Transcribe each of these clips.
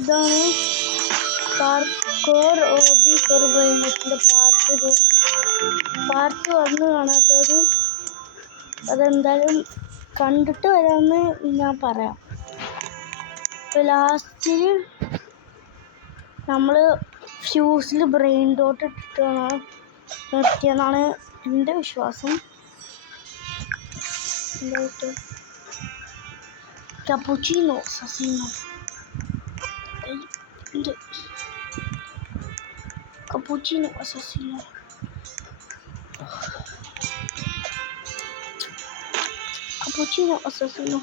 ഇതാണ് parkour ഓബി four ബ്രെയിൻവാഷിൻ്റെ part 1 കാണാത്തവർ അതെന്തായാലും കണ്ടിട്ട് വരാമെന്ന് ഞാൻ പറയാം. ഇപ്പോൾ ലാസ്റ്റിൽ നമ്മൾ ഫ്യൂസിൽ ബ്രെയിൻ ഡോട്ട് ഇട്ടിട്ടാണ് നിർത്തിയെന്നാണ് എൻ്റെ വിശ്വാസം. എന്തായിട്ട് കപ്പുച്ചിനോ സസീനോ cappuccino assassino.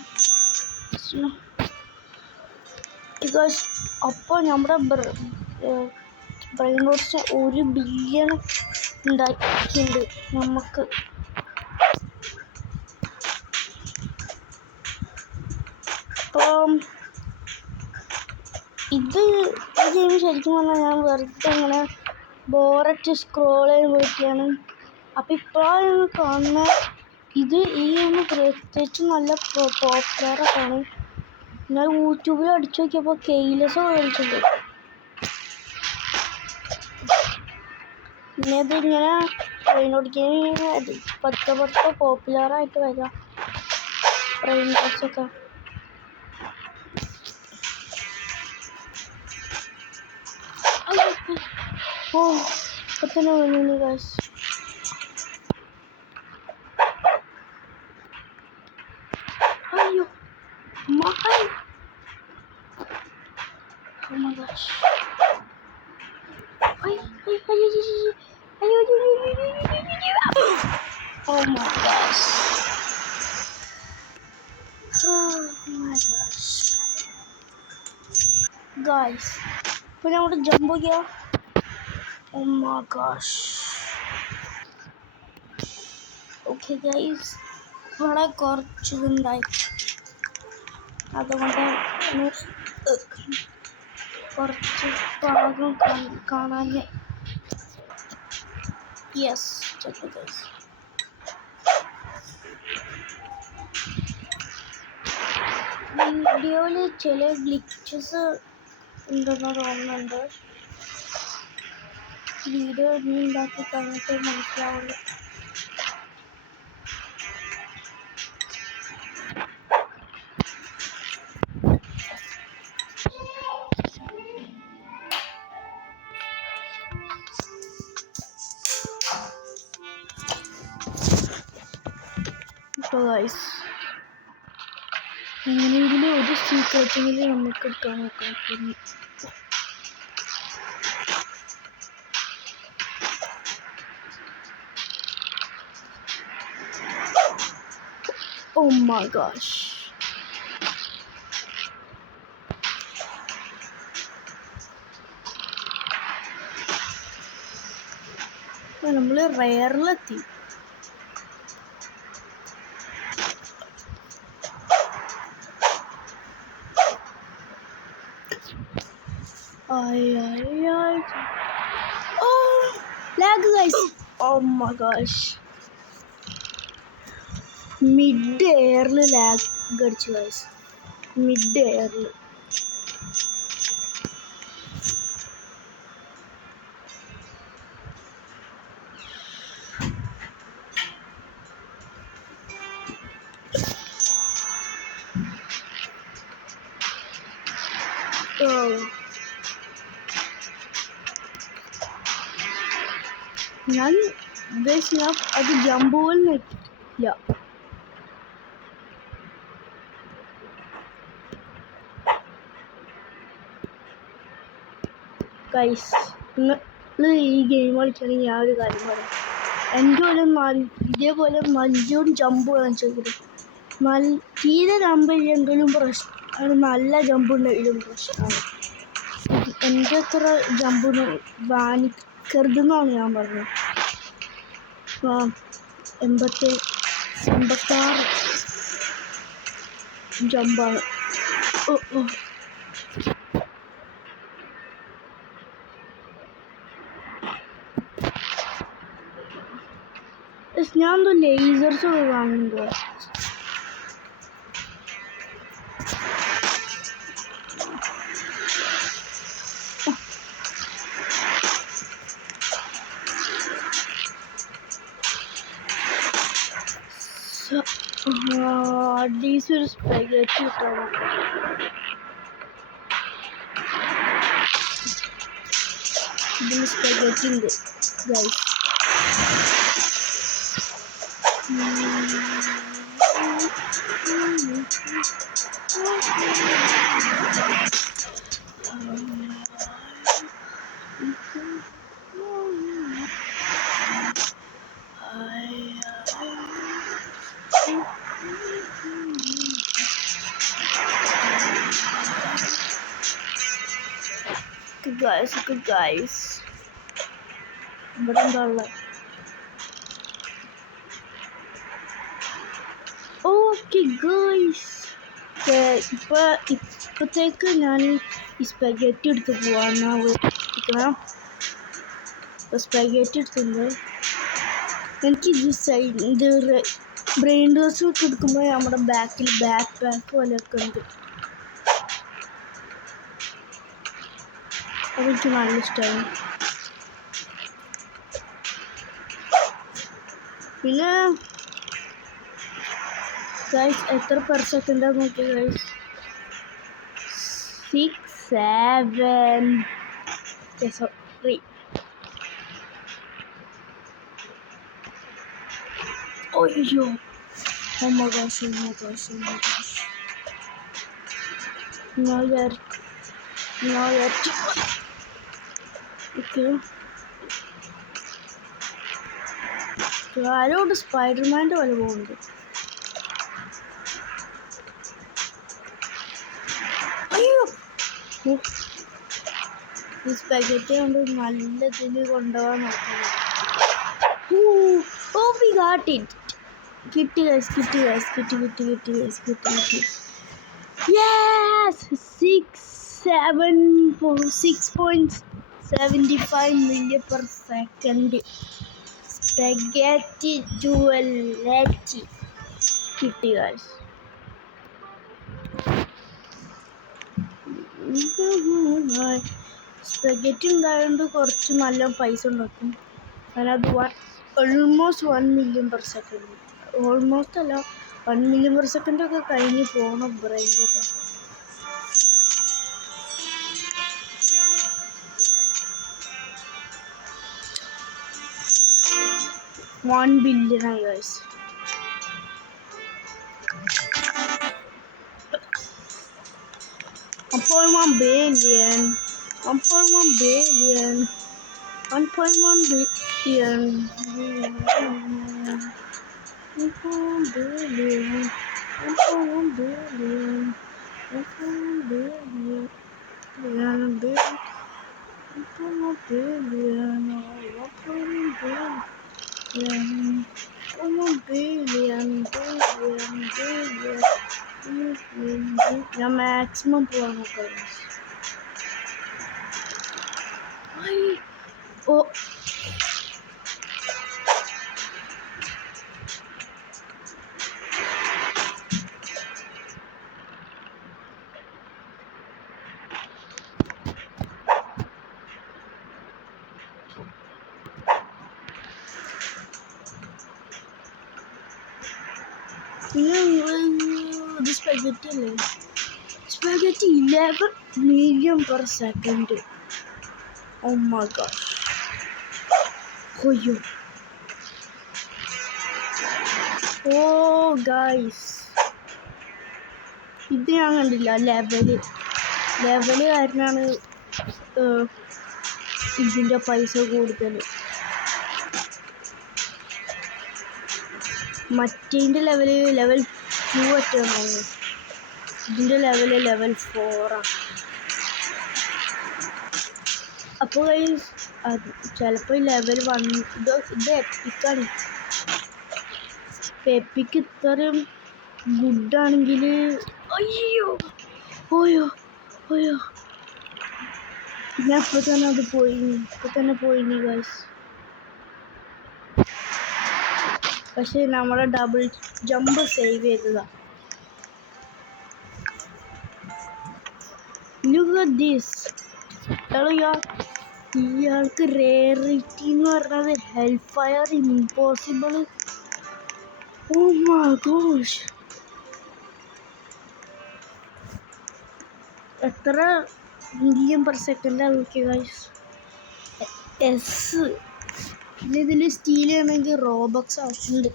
Because അപ്പോൾ നമ്മുടെ ബ്രെയിൻ റോസ്റ്റ് 1 ബില്യൺ ഉണ്ടാക്കിയിട്ടുണ്ട് നമുക്ക്. അപ്പം ഇത് ഗെയിം ശരിക്കും പറഞ്ഞാൽ ഞാൻ വെറുതെ അങ്ങനെ ബോററ്റ് സ്ക്രോൾ ചെയ്യാൻ പോയിട്ടാണ്. അപ്പം ഇപ്പോഴാണ് കാണുന്ന ഇത് ഈ ഗെയിം പ്രത്യേകിച്ച് നല്ല പോപ്പുലറൊക്കെയാണ്. ഞാൻ യൂട്യൂബിൽ അടിച്ചു നോക്കിയപ്പോൾ കെയിലസ് കളിച്ചിട്ടുണ്ട്. പിന്നെ ഇതിങ്ങനെ ബ്രെയിൻ ഗെയിം പതുക്കെ പോപ്പുലറായിട്ട് വരാം ബ്രെയിൻ റോസ്റ്റൊക്കെ. ഇപ്പം തന്നെ വന്നു ഗൈസ്. അയ്യോ oh my gosh. Oh my gosh. Guys, പിന്നെ അവിടെ ജമ്പ് ചെയ്യാ. Oh my gosh. Okay guys, വളരെ കുറച്ച് ഇതുണ്ടായി, അതുകൊണ്ട് കുറച്ച് ഭാഗം കാണാൻ. Yes, check guys. വീഡിയോയിൽ ചില ഗ്ലിച്ചസ് ഉണ്ടെന്ന് തോന്നുന്നുണ്ട്. വീഡിയോ ഉണ്ടാക്കി കഴിഞ്ഞിട്ട് മനസ്സിലാവുള്ളൂ. അപ്പോൾ ഗൈസ്, എങ്ങനെയെങ്കിലും ഒരു സീക്രറ്റെങ്കിലും നമുക്ക് എടുക്കാൻ നോക്കാം. Oh my gosh. നമ്മൾ റെയറിലെത്തി. Oh, lag guys. Oh my gosh. Mid എയറിൽ ലാഗ് അടിച്ചു ഗൈസ്. മിഡ് എയറിൽ ഞാൻ അത് ജമ്പ് പോലും ഇല്ല. ഗൈസ്, നിങ്ങൾ ഈ ഗെയിം കളിക്കുകയാണെങ്കിൽ ഞാൻ ഒരു കാര്യം പറയാം. എൻ്റെ പോലെ ഇതേപോലെ നല്ലോണം ജമ്പ് കാണിച്ചെങ്കിലും തീരെ ജമ്പ് ഇല്ലെങ്കിലും പ്രശ്നം, നല്ല ജമ്പ് ഉണ്ടെങ്കിലും പ്രശ്നമാണ്. എൻ്റെ അത്ര ജമ്പിന് വാങ്ങിക്കരുതെന്നാണ് ഞാൻ പറഞ്ഞത്. 86 ജമ്പാണ്. ഞാൻ എന്തോ ലേസർസ് വാങ്ങുമ്പോൾ ഗൈസ് ഒരു സ്പെഗറ്റി കിട്ടാൻ ഇതിന് സ്പെഗറ്റി ഉണ്ട് ഗൈസ്. ഗൈസ് ഇവിടെ എന്താ ഉള്ളത്? ഓക്കെ ഗൈസ്, ഇപ്പോഴത്തേക്ക് ഞാൻ ഈ സ്പെഗറ്റി എടുത്ത് പോവാന്നാ വിളിക്കണം. സ്പെഗറ്റി എടുത്തിട്ടുണ്ട്. എനിക്ക് ഇത് ബ്രെയിൻ ഡോസ് ഒക്കെ എടുക്കുമ്പോൾ നമ്മുടെ ബാക്കിൽ ബാക്ക് പാക്ക് പോലെയൊക്കെ ഉണ്ട്. അതെനിക്ക് നല്ല ഇഷ്ടമാണ്. പിന്നെ ഗൈസ് എത്ര പെർ സെക്കൻഡ് നോക്കി ഗൈസ്? 6 7 3. അയ്യോ, oh my gosh. Now that okay, ആരോട് സ്പൈഡർമാൻ്റെ പോലെ പോകുന്നുണ്ട്. അയ്യോ, ഈ സ്പെഗറ്റി കൊണ്ട് നല്ല ഇതിൽ കൊണ്ടുപോകാൻ നോക്കണം. Oh we got it. കിട്ടി. Yes 6.75 million per second. Spaghetti ജുവലറ്റി കിട്ടി ഗൈസ്. സ്പെഗറ്റി ഉണ്ടായതുകൊണ്ട് കുറച്ച് നല്ല പൈസ ഉണ്ടാക്കും. അതിനത് almost 1 million per second. Almost അല്ല, 1 million per second ഒക്കെ കഴിഞ്ഞ് പോകണം ബ്രെയിനൊക്കെ. 1 billion ആയി ഗൈസ്. അപ്പോൾ 1 billion. 1.1 billion. 1.1 billion. 1.1 billion. 1.1 billion. 1.1 billion. 1.1 billion. 1.1 billion. 1 billion. ഞാൻ മാക്സിമം പോകാൻ നോക്കാം. ഓ പിന്നെ ഇത് സ്പെഗറ്റി അല്ലേ? Spaghetti 11 million per second. Oh my god. അയ്യോ, ഓ ഗൈസ്, ഇത് ഞാൻ കണ്ടില്ല. ലെവല് കാരനാണ് ഇതിൻ്റെ പൈസ കൂടുതൽ. മറ്റേൻ്റെ ലെവൽ 2 ഒറ്റയാണ്. ഇതിൻ്റെ ലെവൽ 4 ആണ്. അപ്പോൾ അത് ചിലപ്പോൾ ലെവൽ 1 ഇത് എപ്പിക്കാണ്. എപ്പിക്ക് ഇത്രയും ഗുഡാണെങ്കിൽ അയ്യോ ഞാൻ ഇപ്പോൾ തന്നെ പോയിനി ഗൈസ്. പക്ഷെ നമ്മുടെ ഡബിൾ ജമ്പ് സേവ് ചെയ്തതാ. Look at this. ഇയാൾക്ക് റേറിറ്റി എന്ന് പറഞ്ഞത് health fire impossible. Oh my gosh, എത്ര മില്യൺ പെർ സെക്കൻഡാണ് നോക്കിയ ഗൈസ്. എസ്. പിന്നെ ഇതിൽ സ്റ്റീൽ ചെയ്യണമെങ്കിൽ റോബക്സ് ആവശ്യമുണ്ട്.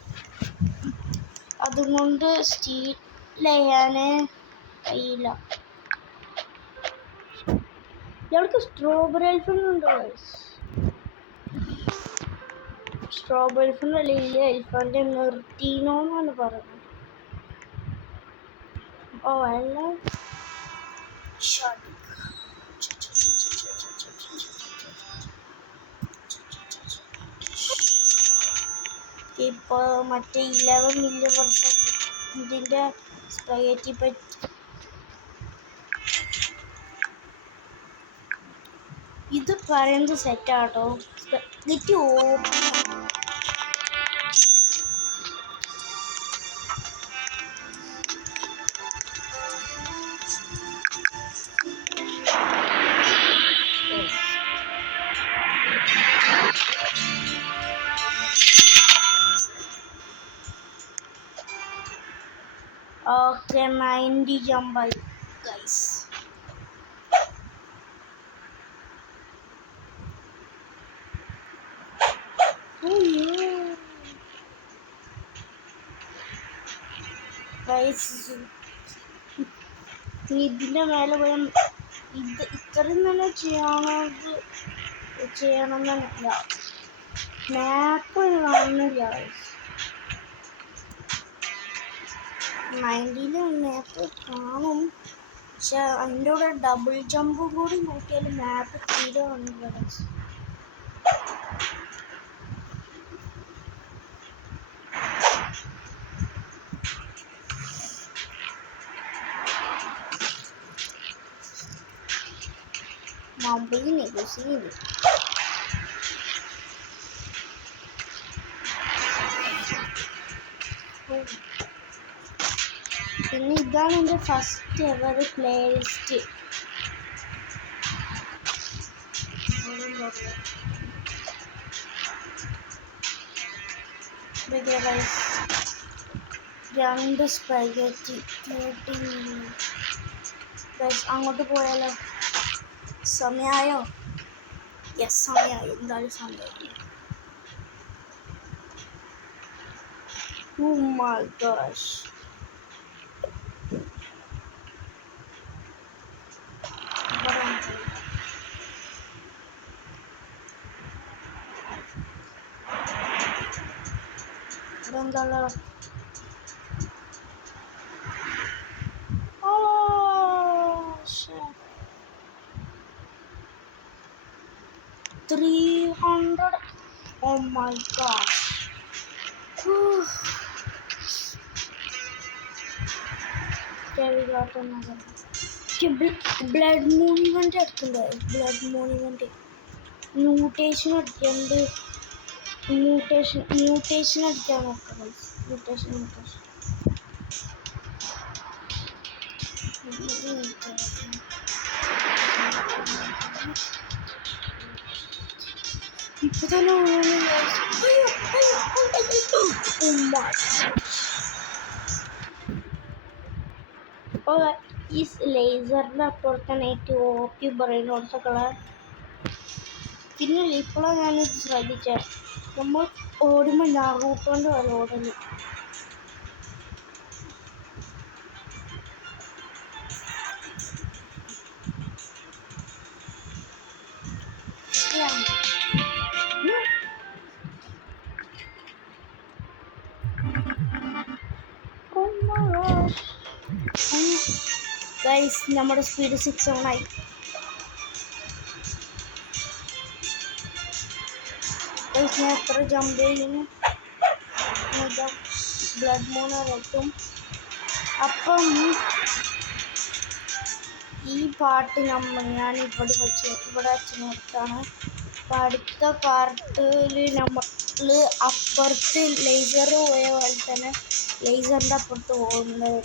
അതുകൊണ്ട് സ്റ്റീൽ ചെയ്യാൻ കഴിയില്ല. ഇയാൾക്ക് strawberry elephant guys. Strawberry elephant അല്ലെങ്കിൽ എലിഫൻ്റ് നിർത്തിനോ എന്നാണ് പറയുന്നത്. ഓ അല്ല, ഇപ്പോൾ മറ്റേ 11 മില്യൺ പെർ സെക്കൻഡിൻ്റെ സ്പഗറ്റി പറ്റി ഇത് പറയുന്നത് സെറ്റാട്ടോ. സ്പഗറ്റി ഓക്കെ 90 ജമ്പായി ഗൈസ്. ഇതിൻ്റെ മേലെ പോയി ഇത് ഇത്രയും തന്നെ ചെയ്യണമെന്നില്ല. മാപ്പ് കാണുന്നില്ല. 90 മാപ്പ് കാണും, പക്ഷെ അതിൻ്റെ കൂടെ ഡബിൾ ജമ്പും കൂടി നോക്കിയാൽ മാപ്പ് തീരെ കാണില്ല. മൊബൈലിനെ കുറിച്ച് പിന്നെ ഇതാണ് എൻ്റെ ഫസ്റ്റ് എവർ പ്ലേലിസ്റ്റ്. രണ്ട് സ്പഗറ്റി 30 മില്യൺ. അങ്ങോട്ട് പോയാലോ? സമയമായോ? യെസ്, സമയമായി. എന്തായാലും സമയമായി. Oh my gosh. ഇതെന്താ? Oh shit. 300. Oh my gosh. Blood movement എടുക്കണ്ടേ? ബ്ലഡ് മൂവ്മെന്റ് മ്യൂട്ടേഷൻ അടിക്കാണ്ട് മ്യൂട്ടേഷൻ അടിക്കാൻ നോക്കാം. മ്യൂട്ടേഷൻ ഇപ്പൊ തന്നെ അപ്പോൾ ഈ ലേസറിൻ്റെ അപ്പുറത്തായിട്ട് ഓപ്പി ബ്രെയിൻ നോട്ട്സൊക്കെ ഉള്ള. പിന്നെ ഇപ്പോഴാണ് ഞാനിത് ശ്രദ്ധിച്ചത്, നമ്മൾ ഓടുമ്പോൾ നാറൂട്ടോണ്ട് പോലെ ഓടുന്നു. ഗൈസ്, നമ്മുടെ സ്പീഡ് 6 ആയി. ഗൈസ്, ഞാൻ എത്ര ജമ്പ് ചെയ്യുന്നു? ബ്ലഡ് മൂന്നെത്തും. അപ്പം ഈ പാട്ട് ഞാൻ ഇവിടെ വെച്ച് നിർത്താണ്. അപ്പം അടുത്ത പാർട്ടിൽ നമ്മൾ അപ്പുറത്ത് ലേസർ പോയ പോലെ തന്നെ ലേസറിൻ്റെ അപ്പുറത്ത് പോകുന്നത്